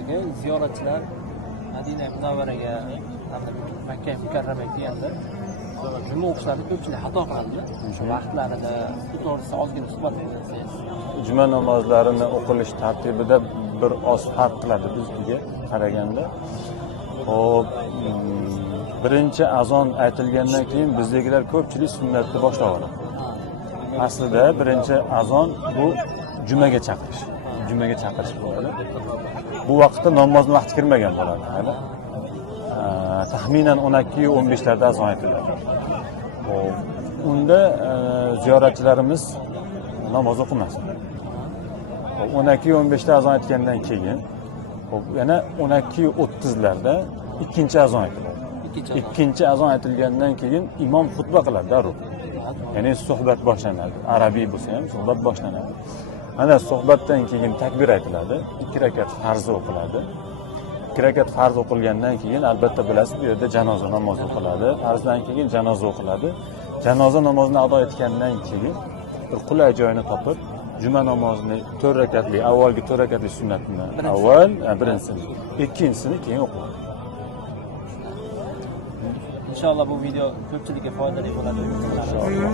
aka, ziyoratchilar Madina Munavvaraga hamda Makka Mukarramaga kelganda juma o'qishlarida ko'pchilik xato qiladi. O'sha vaqtlarida bu to'g'risida ozgina suhbat bersangiz. Juma namozlarini o'qilish tartibida bir oz farq qiladi bizga qaraganda. Hop, birinchi azon aytilgandan keyin bizdagilar ko'pchilik sunnatni boshlab oladi. Aslida birinchi azon bu jumaga chaqirish. Jumaga chaqirish bo'ladi. Bu vaqtda namozning vaqti kirmagan bo'ladi hali. Taxminan 12:15 larda azon aytiladi. Unda ziyoratchilarimiz namoz o'qimasin. 12:15 da azon aytgandan keyin yana 12:30 larda ikkinchi azon aytiladi. Ikkinchi azon aytilgandan keyin imom xutba qiladi darrov. Ya'ni suhbat boshlanadi. Arabiy bo'lsa ham suhbat boshlanadi. Mana suhbatdan keyin takbir aytiladi. 2 rakat farz o'qiladi. 2 rakat farz o'qilgandan keyin albatta bilasiz, bu yerda janoza namozi o'qiladi. Farzdan keyin janoza o'qiladi. Janoza namozini ado etgandan keyin bir qulay joyini topib, juma namozini 4 rakatli, avvalgi 4 rakatli sunnatni avval, birinchisini, ikkinchisini keyin o'qiladi. Inshaalloh bu video ko'pchilikka foydali bo'ladi. Inshaalloh.